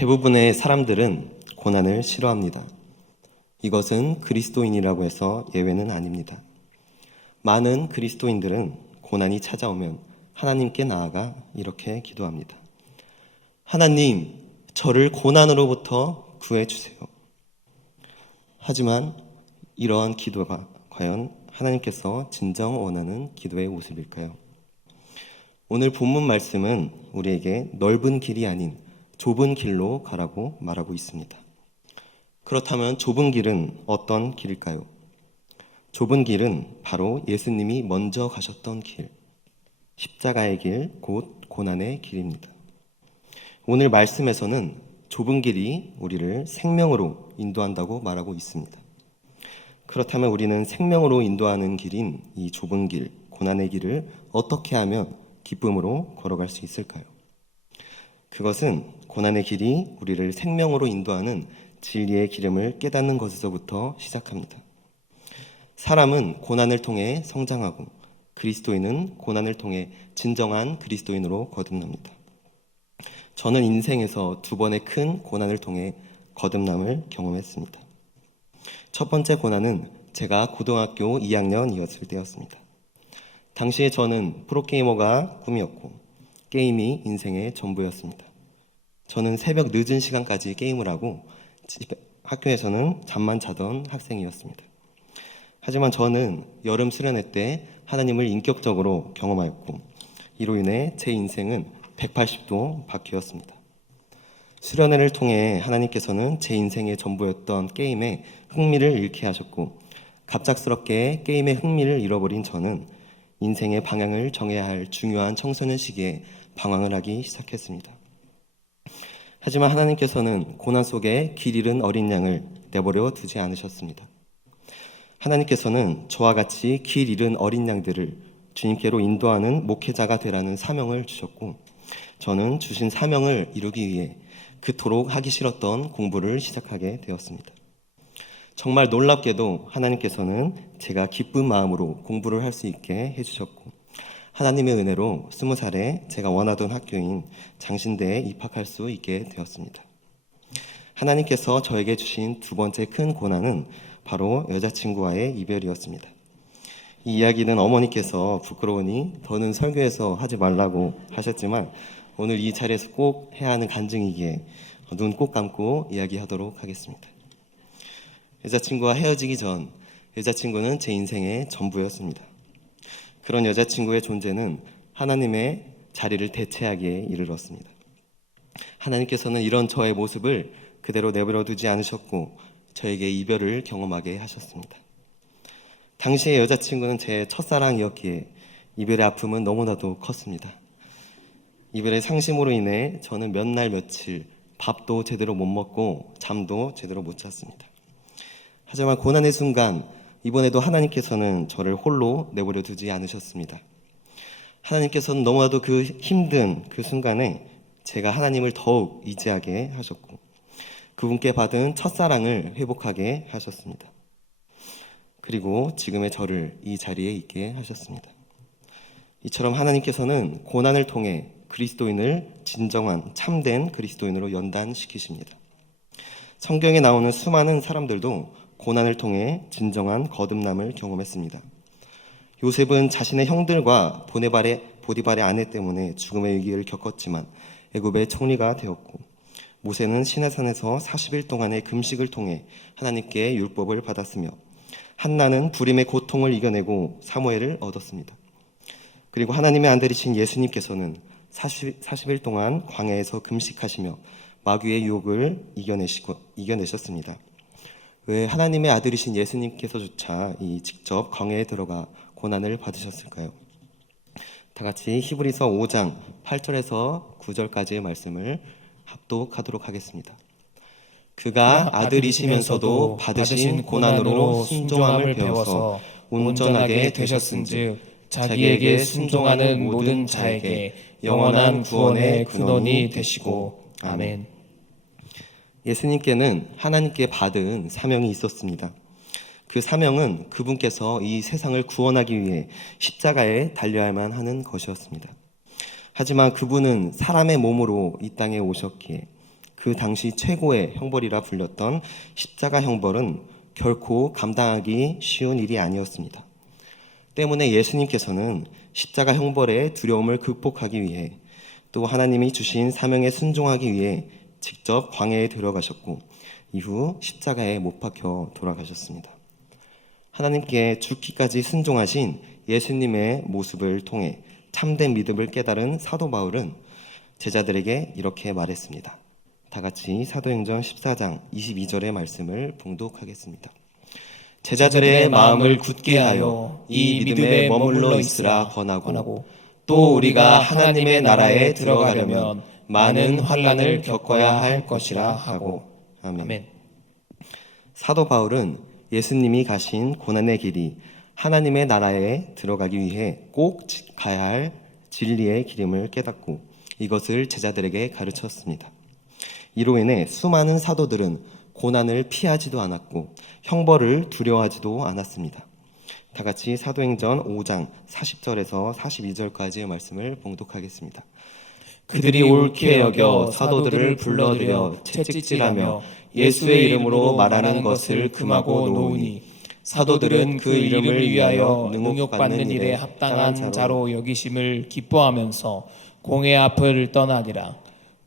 대부분의 사람들은 고난을 싫어합니다. 이것은 그리스도인이라고 해서 예외는 아닙니다. 많은 그리스도인들은 고난이 찾아오면 하나님께 나아가 이렇게 기도합니다. 하나님, 저를 고난으로부터 구해주세요. 하지만 이러한 기도가 과연 하나님께서 진정 원하는 기도의 모습일까요? 오늘 본문 말씀은 우리에게 넓은 길이 아닌 좁은 길로 가라고 말하고 있습니다. 그렇다면 좁은 길은 어떤 길일까요? 좁은 길은 바로 예수님이 먼저 가셨던 길, 십자가의 길, 곧 고난의 길입니다. 오늘 말씀에서는 좁은 길이 우리를 생명으로 인도한다고 말하고 있습니다. 그렇다면 우리는 생명으로 인도하는 길인 이 좁은 길, 고난의 길을 어떻게 하면 기쁨으로 걸어갈 수 있을까요? 그것은 고난의 길이 우리를 생명으로 인도하는 진리의 기름을 깨닫는 것에서부터 시작합니다. 사람은 고난을 통해 성장하고 그리스도인은 고난을 통해 진정한 그리스도인으로 거듭납니다. 저는 인생에서 두 번의 큰 고난을 통해 거듭남을 경험했습니다. 첫 번째 고난은 제가 고등학교 2학년이었을 때였습니다. 당시에 저는 프로게이머가 꿈이었고 게임이 인생의 전부였습니다. 저는 새벽 늦은 시간까지 게임을 하고 학교에서는 잠만 자던 학생이었습니다. 하지만 저는 여름 수련회 때 하나님을 인격적으로 경험하였고 이로 인해 제 인생은 180도 바뀌었습니다. 수련회를 통해 하나님께서는 제 인생의 전부였던 게임에 흥미를 잃게 하셨고 갑작스럽게 게임의 흥미를 잃어버린 저는 인생의 방향을 정해야 할 중요한 청소년 시기에 방황을 하기 시작했습니다. 하지만 하나님께서는 고난 속에 길 잃은 어린 양을 내버려 두지 않으셨습니다. 하나님께서는 저와 같이 길 잃은 어린 양들을 주님께로 인도하는 목회자가 되라는 사명을 주셨고 저는 주신 사명을 이루기 위해 그토록 하기 싫었던 공부를 시작하게 되었습니다. 정말 놀랍게도 하나님께서는 제가 기쁜 마음으로 공부를 할 수 있게 해주셨고 하나님의 은혜로 20살에 제가 원하던 학교인 장신대에 입학할 수 있게 되었습니다. 하나님께서 저에게 주신 두 번째 큰 고난은 바로 여자친구와의 이별이었습니다. 이 이야기는 어머니께서 부끄러우니 더는 설교에서 하지 말라고 하셨지만 오늘 이 자리에서 꼭 해야 하는 간증이기에 눈 꼭 감고 이야기하도록 하겠습니다. 여자친구와 헤어지기 전 여자친구는 제 인생의 전부였습니다. 그런 여자친구의 존재는 하나님의 자리를 대체하기에 이르렀습니다. 하나님께서는 이런 저의 모습을 그대로 내버려 두지 않으셨고 저에게 이별을 경험하게 하셨습니다. 당시의 여자친구는 제 첫사랑이었기에 이별의 아픔은 너무나도 컸습니다. 이별의 상심으로 인해 저는 몇 날 며칠 밥도 제대로 못 먹고 잠도 제대로 못 잤습니다. 하지만 고난의 순간 이번에도 하나님께서는 저를 홀로 내버려 두지 않으셨습니다. 하나님께서는 너무나도 그 힘든 그 순간에 제가 하나님을 더욱 의지하게 하셨고 그분께 받은 첫사랑을 회복하게 하셨습니다. 그리고 지금의 저를 이 자리에 있게 하셨습니다. 이처럼 하나님께서는 고난을 통해 그리스도인을 진정한 참된 그리스도인으로 연단시키십니다. 성경에 나오는 수많은 사람들도 고난을 통해 진정한 거듭남을 경험했습니다. 요셉은 자신의 형들과 보디발의 아내 때문에 죽음의 위기를 겪었지만 애굽의 총리가 되었고 모세는 시내산에서 40일 동안의 금식을 통해 하나님께 율법을 받았으며 한나는 불임의 고통을 이겨내고 사무엘을 얻었습니다. 그리고 하나님의 아들이신 예수님께서는 40일 동안 광야에서 금식하시며 마귀의 유혹을 이겨내셨습니다. 왜 하나님의 아들이신 예수님께서조차 직접 광야에 들어가 고난을 받으셨을까요? 다 같이 히브리서 5장 8절에서 9절까지의 말씀을 합독하도록 하겠습니다. 그가 아들이시면서도 받으신 고난으로 순종함을 배워서 온전하게 되셨은즉 자기에게 순종하는 모든 자에게 영원한 구원의 근원이 되시고 아멘. 예수님께는 하나님께 받은 사명이 있었습니다. 그 사명은 그분께서 이 세상을 구원하기 위해 십자가에 달려야만 하는 것이었습니다. 하지만 그분은 사람의 몸으로 이 땅에 오셨기에 그 당시 최고의 형벌이라 불렸던 십자가 형벌은 결코 감당하기 쉬운 일이 아니었습니다. 때문에 예수님께서는 십자가 형벌의 두려움을 극복하기 위해 또 하나님이 주신 사명에 순종하기 위해 직접 광야에 들어가셨고 이후 십자가에 못 박혀 돌아가셨습니다. 하나님께 죽기까지 순종하신 예수님의 모습을 통해 참된 믿음을 깨달은 사도 바울은 제자들에게 이렇게 말했습니다. 다 같이 사도행전 14장 22절의 말씀을 봉독하겠습니다. 제자들의 마음을 굳게 하여 이 믿음에 머물러 있으라 권하고 또 우리가 하나님의 나라에 들어가려면 많은 환난을 겪어야 할 것이라 하고. 아멘. 사도 바울은 예수님이 가신 고난의 길이 하나님의 나라에 들어가기 위해 꼭 가야 할 진리의 길임을 깨닫고 이것을 제자들에게 가르쳤습니다. 이로 인해 수많은 사도들은 고난을 피하지도 않았고 형벌을 두려워하지도 않았습니다. 다 같이 사도행전 5장 40절에서 42절까지의 말씀을 봉독하겠습니다. 그들이 옳게 여겨 사도들을 불러들여 채찍질하며 예수의 이름으로 말하는 것을 금하고 놓으니 사도들은 그 이름을 위하여 능욕받는 일에 합당한 자로 여기심을 기뻐하면서 공회 앞을 떠나니라.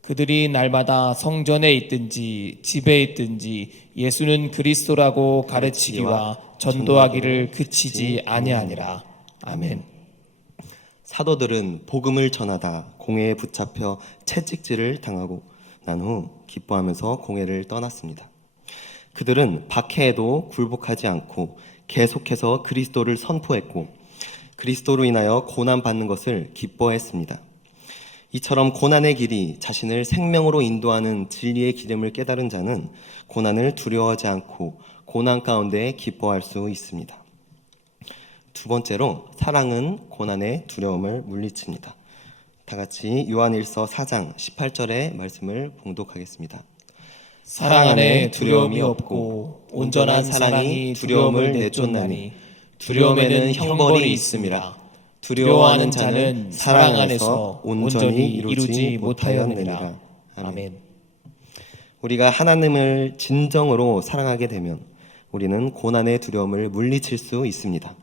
그들이 날마다 성전에 있든지 집에 있든지 예수는 그리스도라고 가르치기와 전도하기를 그치지 아니하니라. 아멘. 사도들은 복음을 전하다 공회에 붙잡혀 채찍질을 당하고 난 후 기뻐하면서 공회를 떠났습니다. 그들은 박해에도 굴복하지 않고 계속해서 그리스도를 선포했고 그리스도로 인하여 고난받는 것을 기뻐했습니다. 이처럼 고난의 길이 자신을 생명으로 인도하는 진리의 기름을 깨달은 자는 고난을 두려워하지 않고 고난 가운데 기뻐할 수 있습니다. 두 번째로 사랑은 고난의 두려움을 물리칩니다. 다 같이 요한일서 4장 18절의 말씀을 봉독하겠습니다. 사랑 안에 두려움이 없고 온전한 사랑이 두려움을 내쫓나니 두려움에는 형벌이 있음이라. 두려워하는 자는 사랑 안에서 온전히 이루지 못하였느니라. 아멘. 우리가 하나님을 진정으로 사랑하게 되면 우리는 고난의 두려움을 물리칠 수 있습니다.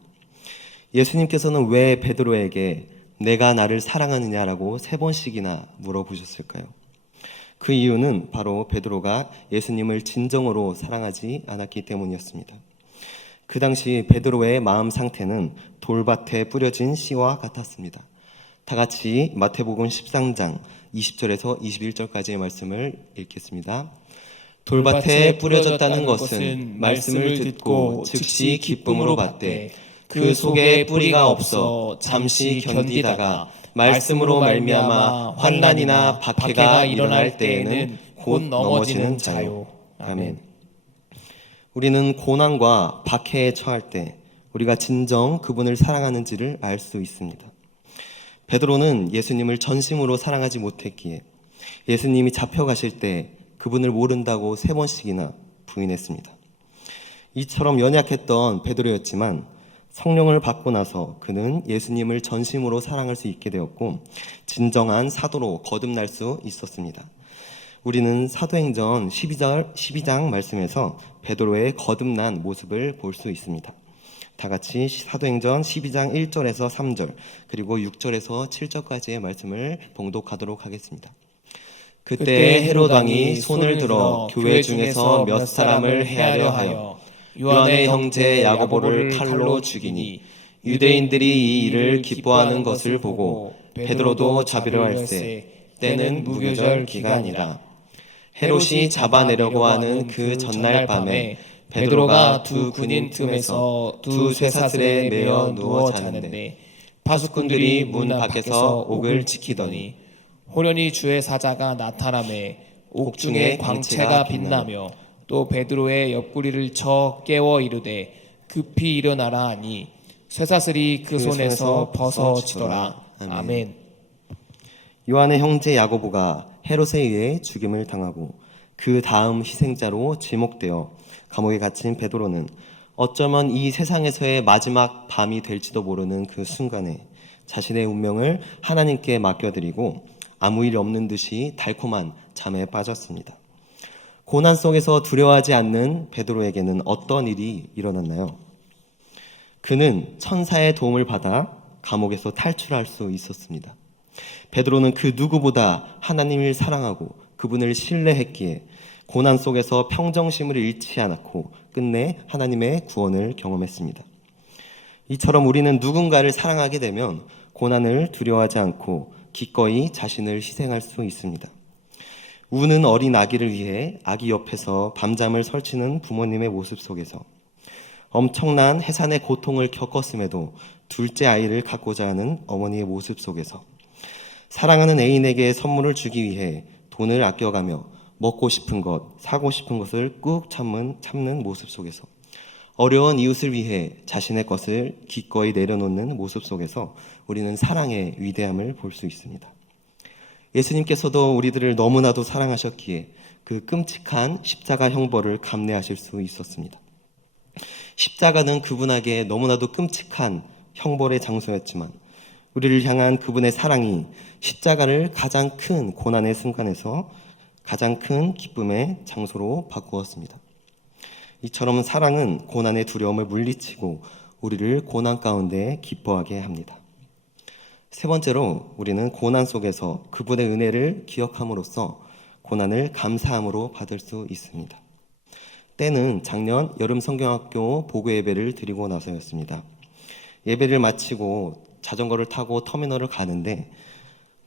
예수님께서는 왜 베드로에게 내가 나를 사랑하느냐라고 3번씩이나 물어보셨을까요? 그 이유는 바로 베드로가 예수님을 진정으로 사랑하지 않았기 때문이었습니다. 그 당시 베드로의 마음 상태는 돌밭에 뿌려진 씨와 같았습니다. 다 같이 마태복음 13장 20절에서 21절까지의 말씀을 읽겠습니다. 돌밭에 뿌려졌다는 것은 말씀을 듣고 즉시 기쁨으로 받되 그 속에 뿌리가 없어 잠시 견디다가 말씀으로 말미암아 환난이나 박해가 일어날 때에는 곧 넘어지는 자요. 아멘. 우리는 고난과 박해에 처할 때 우리가 진정 그분을 사랑하는지를 알 수 있습니다. 베드로는 예수님을 전심으로 사랑하지 못했기에 예수님이 잡혀가실 때 그분을 모른다고 3번씩이나 부인했습니다. 이처럼 연약했던 베드로였지만 성령을 받고 나서 그는 예수님을 전심으로 사랑할 수 있게 되었고 진정한 사도로 거듭날 수 있었습니다. 우리는 사도행전 12장 말씀에서 베드로의 거듭난 모습을 볼 수 있습니다. 다 같이 사도행전 12장 1절에서 3절 그리고 6절에서 7절까지의 말씀을 봉독하도록 하겠습니다. 그때 헤롯 왕이 손을 들어 교회 중에서 몇 사람을 해하려 하여 요한의 형제 야고보를 칼로 죽이니 유대인들이 이 일을 기뻐하는 것을 보고 베드로도 잡으려 할세 때는 무교절 기간이라. 헤롯이 잡아내려고 하는 그 전날 밤에 베드로가 두 군인 틈에서 두 쇠사슬에 매어 누워 자는데 파수꾼들이 문 밖에서 옥을 지키더니 호련히 주의 사자가 나타나매 옥중에 광채가 빛나며 또 베드로의 옆구리를 쳐 깨워 이르되 급히 일어나라 하니 쇠사슬이 그 손에서 벗어지더라. 아멘. 요한의 형제 야고보가 헤롯에 의해 죽임을 당하고 그 다음 희생자로 지목되어 감옥에 갇힌 베드로는 어쩌면 이 세상에서의 마지막 밤이 될지도 모르는 그 순간에 자신의 운명을 하나님께 맡겨드리고 아무 일 없는 듯이 달콤한 잠에 빠졌습니다. 고난 속에서 두려워하지 않는 베드로에게는 어떤 일이 일어났나요? 그는 천사의 도움을 받아 감옥에서 탈출할 수 있었습니다. 베드로는 그 누구보다 하나님을 사랑하고 그분을 신뢰했기에 고난 속에서 평정심을 잃지 않았고 끝내 하나님의 구원을 경험했습니다. 이처럼 우리는 누군가를 사랑하게 되면 고난을 두려워하지 않고 기꺼이 자신을 희생할 수 있습니다. 우는 어린 아기를 위해 아기 옆에서 밤잠을 설치는 부모님의 모습 속에서 엄청난 해산의 고통을 겪었음에도 둘째 아이를 갖고자 하는 어머니의 모습 속에서 사랑하는 애인에게 선물을 주기 위해 돈을 아껴가며 먹고 싶은 것, 사고 싶은 것을 꾹 참는 모습 속에서 어려운 이웃을 위해 자신의 것을 기꺼이 내려놓는 모습 속에서 우리는 사랑의 위대함을 볼 수 있습니다. 예수님께서도 우리들을 너무나도 사랑하셨기에 그 끔찍한 십자가 형벌을 감내하실 수 있었습니다. 십자가는 그분에게 너무나도 끔찍한 형벌의 장소였지만 우리를 향한 그분의 사랑이 십자가를 가장 큰 고난의 순간에서 가장 큰 기쁨의 장소로 바꾸었습니다. 이처럼 사랑은 고난의 두려움을 물리치고 우리를 고난 가운데 기뻐하게 합니다. 세 번째로 우리는 고난 속에서 그분의 은혜를 기억함으로써 고난을 감사함으로 받을 수 있습니다. 때는 작년 여름 성경학교 보고 예배를 드리고 나서였습니다. 예배를 마치고 자전거를 타고 터미널을 가는데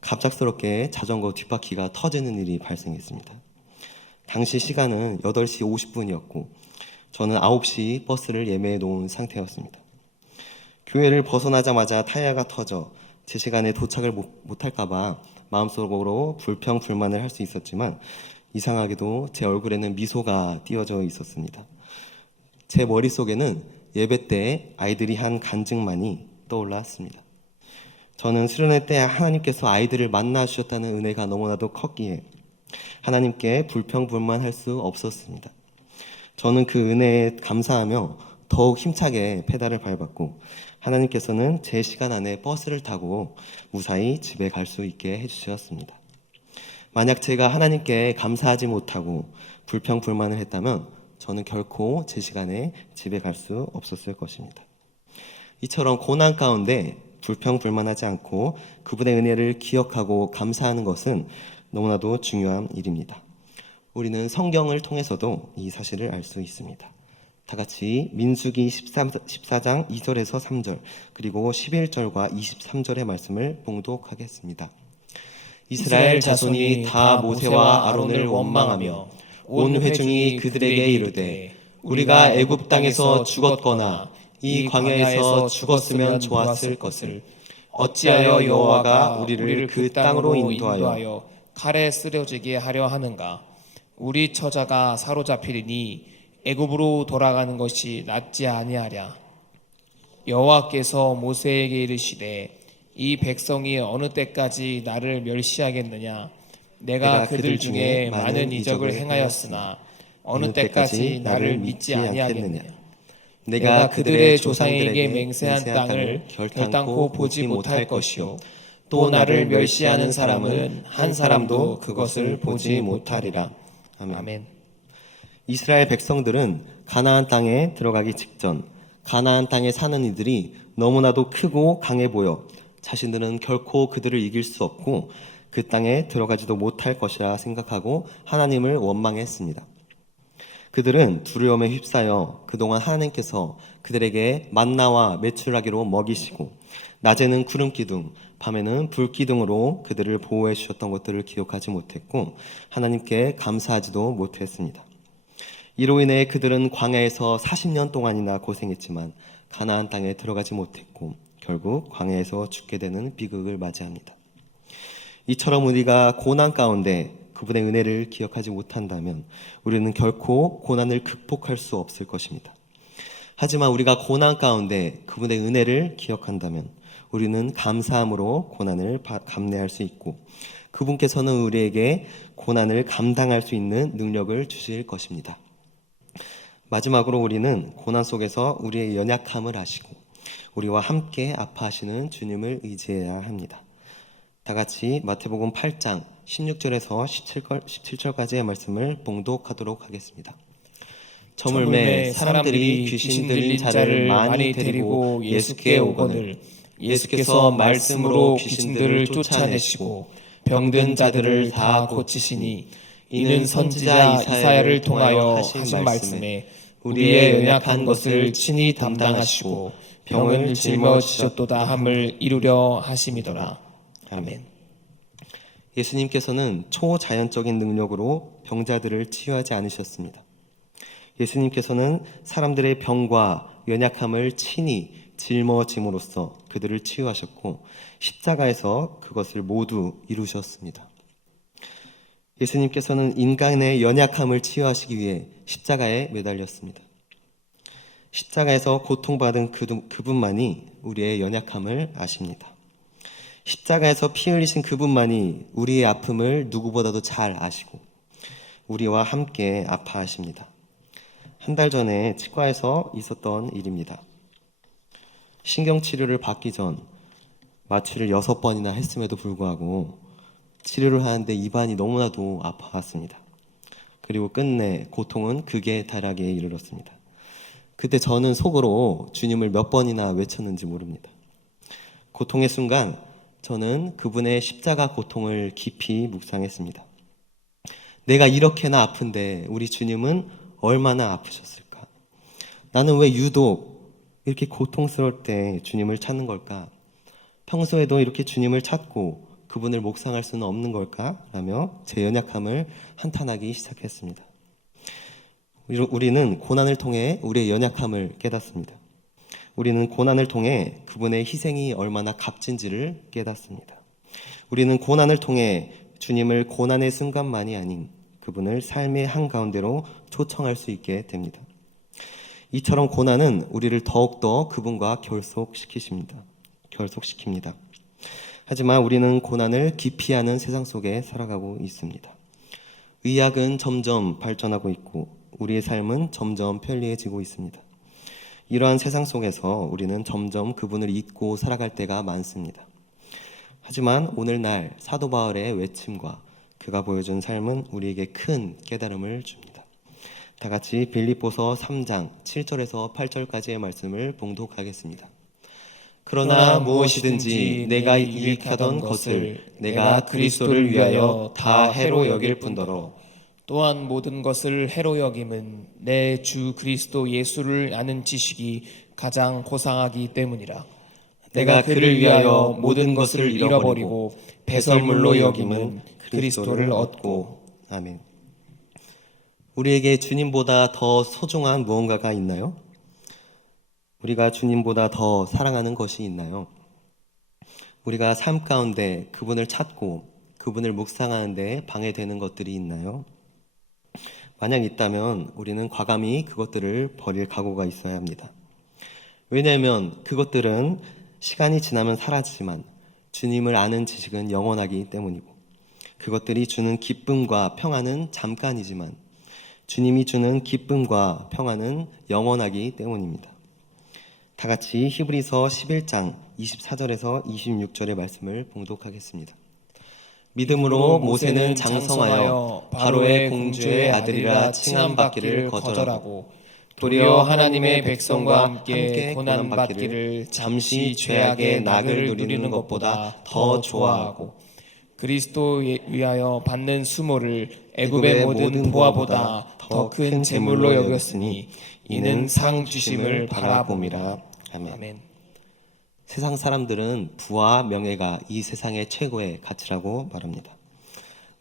갑작스럽게 자전거 뒷바퀴가 터지는 일이 발생했습니다. 당시 시간은 8시 50분이었고 저는 9시 버스를 예매해 놓은 상태였습니다. 교회를 벗어나자마자 타이어가 터져 제 시간에 도착을 못할까 봐 마음속으로 불평불만을 할 수 있었지만 이상하게도 제 얼굴에는 미소가 띄어져 있었습니다. 제 머릿속에는 예배 때 아이들이 한 간증만이 떠올랐습니다. 저는 수련회 때 하나님께서 아이들을 만나 주셨다는 은혜가 너무나도 컸기에 하나님께 불평불만할 수 없었습니다. 저는 그 은혜에 감사하며 더욱 힘차게 페달을 밟았고 하나님께서는 제 시간 안에 버스를 타고 무사히 집에 갈 수 있게 해주셨습니다. 만약 제가 하나님께 감사하지 못하고 불평불만을 했다면 저는 결코 제 시간에 집에 갈 수 없었을 것입니다. 이처럼 고난 가운데 불평불만하지 않고 그분의 은혜를 기억하고 감사하는 것은 너무나도 중요한 일입니다. 우리는 성경을 통해서도 이 사실을 알 수 있습니다. 다 같이 민수기 14장 2절에서 3절 그리고 11절과 23절의 말씀을 봉독하겠습니다. 이스라엘 자손이 다 모세와 아론을 원망하며 온 회중이 그들에게 이르되 우리가 애굽 땅에서 죽었거나 이 광야에서 죽었으면 좋았을 것을 어찌하여 여호와가 우리를 그 땅으로 인도하여 칼에 쓰러지게 하려 하는가? 우리 처자가 사로잡히리니 애굽으로 돌아가는 것이 낫지 아니하랴. 여호와께서 모세에게 이르시되 이 백성이 어느 때까지 나를 멸시하겠느냐? 내가 그들 중에 많은 이적을 행하였으나 어느 때까지 나를 믿지 아니하겠느냐? 내가 그들의 조상에게 맹세한 땅을 결단코 보지 못할 것이요 또 나를 멸시하는 사람은 한 사람도 그것을 보지 못하리라. 아멘. 이스라엘 백성들은 가나안 땅에 들어가기 직전 가나안 땅에 사는 이들이 너무나도 크고 강해 보여 자신들은 결코 그들을 이길 수 없고 그 땅에 들어가지도 못할 것이라 생각하고 하나님을 원망했습니다. 그들은 두려움에 휩싸여 그동안 하나님께서 그들에게 만나와 메추라기로 먹이시고 낮에는 구름 기둥, 밤에는 불 기둥으로 그들을 보호해 주셨던 것들을 기억하지 못했고 하나님께 감사하지도 못했습니다. 이로 인해 그들은 광야에서 40년 동안이나 고생했지만 가나안 땅에 들어가지 못했고 결국 광야에서 죽게 되는 비극을 맞이합니다. 이처럼 우리가 고난 가운데 그분의 은혜를 기억하지 못한다면 우리는 결코 고난을 극복할 수 없을 것입니다. 하지만 우리가 고난 가운데 그분의 은혜를 기억한다면 우리는 감사함으로 고난을 감내할 수 있고 그분께서는 우리에게 고난을 감당할 수 있는 능력을 주실 것입니다. 마지막으로 우리는 고난 속에서 우리의 연약함을 아시고 우리와 함께 아파하시는 주님을 의지해야 합니다. 다 같이 마태복음 8장 16절에서 17절까지의 말씀을 봉독하도록 하겠습니다. 저물매 사람들이 귀신 들린 자를 많이 데리고 예수께 오거늘 예수께서 말씀으로 귀신들을 쫓아내시고 병든 자들을 다 고치시니 이는 선지자 이사야를 통하여 하신 말씀에 우리의 연약한 것을 친히 담당하시고 병을 짊어지셨도다 함을 이루려 하심이더라. 아멘. 예수님께서는 초자연적인 능력으로 병자들을 치유하지 않으셨습니다. 예수님께서는 사람들의 병과 연약함을 친히 짊어짐으로써 그들을 치유하셨고 십자가에서 그것을 모두 이루셨습니다. 예수님께서는 인간의 연약함을 치유하시기 위해 십자가에 매달렸습니다. 십자가에서 고통받은 그분만이 우리의 연약함을 아십니다. 십자가에서 피 흘리신 그분만이 우리의 아픔을 누구보다도 잘 아시고 우리와 함께 아파하십니다. 한 달 전에 치과에서 있었던 일입니다. 신경치료를 받기 전 마취를 6번이나 했음에도 불구하고 치료를 하는데 입안이 너무나도 아파왔습니다. 그리고 끝내 고통은 극에 달하게 이르렀습니다. 그때 저는 속으로 주님을 몇 번이나 외쳤는지 모릅니다. 고통의 순간 저는 그분의 십자가 고통을 깊이 묵상했습니다. 내가 이렇게나 아픈데 우리 주님은 얼마나 아프셨을까? 나는 왜 유독 이렇게 고통스러울 때 주님을 찾는 걸까? 평소에도 이렇게 주님을 찾고 그분을 묵상할 수는 없는 걸까? 라며 제 연약함을 한탄하기 시작했습니다. 우리는 고난을 통해 우리의 연약함을 깨닫습니다. 우리는 고난을 통해 그분의 희생이 얼마나 값진지를 깨닫습니다. 우리는 고난을 통해 주님을 고난의 순간만이 아닌 그분을 삶의 한가운데로 초청할 수 있게 됩니다. 이처럼 고난은 우리를 더욱더 그분과 결속시킵니다. 하지만 우리는 고난을 기피하는 세상 속에 살아가고 있습니다. 의학은 점점 발전하고 있고 우리의 삶은 점점 편리해지고 있습니다. 이러한 세상 속에서 우리는 점점 그분을 잊고 살아갈 때가 많습니다. 하지만 오늘날 사도 바울의 외침과 그가 보여준 삶은 우리에게 큰 깨달음을 줍니다. 다 같이 빌립보서 3장 7절에서 8절까지의 말씀을 봉독하겠습니다. 그러나 무엇이든지 내가 유익하던 것을 내가 그리스도를 위하여 다 해로 여길 뿐더러 또한 모든 것을 해로 여김은 내 주 그리스도 예수를 아는 지식이 가장 고상하기 때문이라. 내가 그를 위하여 모든 것을 잃어버리고 배설물로 여김은 그리스도를 얻고. 아멘. 우리에게 주님보다 더 소중한 무언가가 있나요? 우리가 주님보다 더 사랑하는 것이 있나요? 우리가 삶 가운데 그분을 찾고 그분을 묵상하는 데 방해되는 것들이 있나요? 만약 있다면 우리는 과감히 그것들을 버릴 각오가 있어야 합니다. 왜냐하면 그것들은 시간이 지나면 사라지지만 주님을 아는 지식은 영원하기 때문이고 그것들이 주는 기쁨과 평안은 잠깐이지만 주님이 주는 기쁨과 평안은 영원하기 때문입니다. 다 같이 히브리서 11장 24절에서 26절의 말씀을 봉독하겠습니다. 믿음으로 모세는 장성하여 바로의 공주의 아들이라 칭함받기를 거절하고 도리어 하나님의 백성과 함께 고난받기를 잠시 죄악의 낙을 누리는 것보다 더 좋아하고 그리스도에 위하여 받는 수모를 애굽의 모든 보화보다 더 큰 재물로 여겼으니 이는 상 주심을 바라봄이라. 아멘. 세상 사람들은 부와 명예가 이 세상의 최고의 가치라고 말합니다.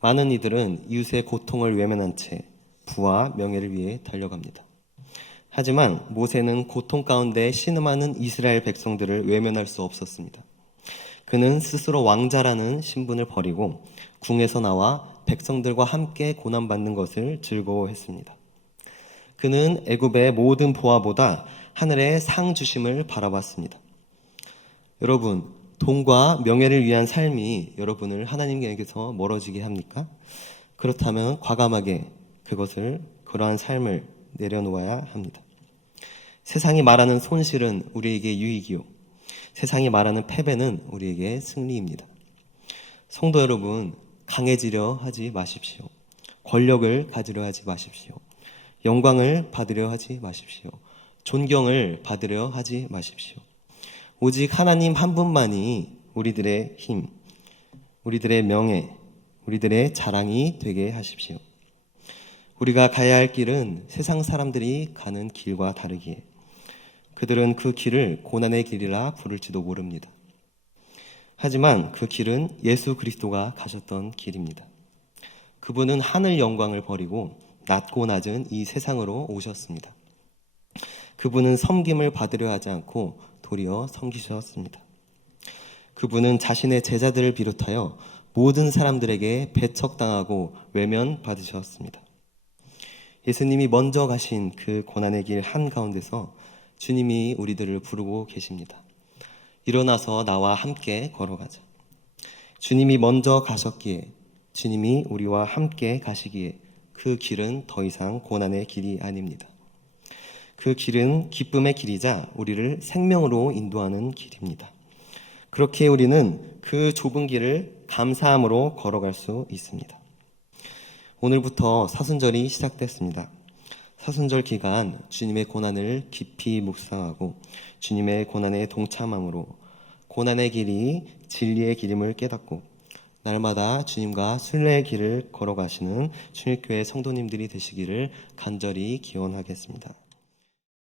많은 이들은 이웃의 고통을 외면한 채 부와 명예를 위해 달려갑니다. 하지만 모세는 고통 가운데 신음하는 이스라엘 백성들을 외면할 수 없었습니다. 그는 스스로 왕자라는 신분을 버리고 궁에서 나와 백성들과 함께 고난받는 것을 즐거워했습니다. 그는 애굽의 모든 보화보다 하늘의 상 주심을 바라봤습니다. 여러분, 돈과 명예를 위한 삶이 여러분을 하나님께서 멀어지게 합니까? 그렇다면 과감하게 그러한 삶을 내려놓아야 합니다. 세상이 말하는 손실은 우리에게 유익이요 세상이 말하는 패배는 우리에게 승리입니다. 성도 여러분, 강해지려 하지 마십시오. 권력을 가지려 하지 마십시오. 영광을 받으려 하지 마십시오. 존경을 받으려 하지 마십시오. 오직 하나님 한 분만이 우리들의 힘, 우리들의 명예, 우리들의 자랑이 되게 하십시오. 우리가 가야 할 길은 세상 사람들이 가는 길과 다르기에 그들은 그 길을 고난의 길이라 부를지도 모릅니다. 하지만 그 길은 예수 그리스도가 가셨던 길입니다. 그분은 하늘 영광을 버리고 낮고 낮은 이 세상으로 오셨습니다. 그분은 섬김을 받으려 하지 않고 도리어 섬기셨습니다. 그분은 자신의 제자들을 비롯하여 모든 사람들에게 배척당하고 외면받으셨습니다. 예수님이 먼저 가신 그 고난의 길 한가운데서 주님이 우리들을 부르고 계십니다. 일어나서 나와 함께 걸어가자. 주님이 먼저 가셨기에, 주님이 우리와 함께 가시기에 그 길은 더 이상 고난의 길이 아닙니다. 그 길은 기쁨의 길이자 우리를 생명으로 인도하는 길입니다. 그렇게 우리는 그 좁은 길을 감사함으로 걸어갈 수 있습니다. 오늘부터 사순절이 시작됐습니다. 사순절 기간 주님의 고난을 깊이 묵상하고 주님의 고난에 동참함으로 고난의 길이 진리의 길임을 깨닫고 날마다 주님과 순례의 길을 걸어가시는 충일교회 성도님들이 되시기를 간절히 기원하겠습니다.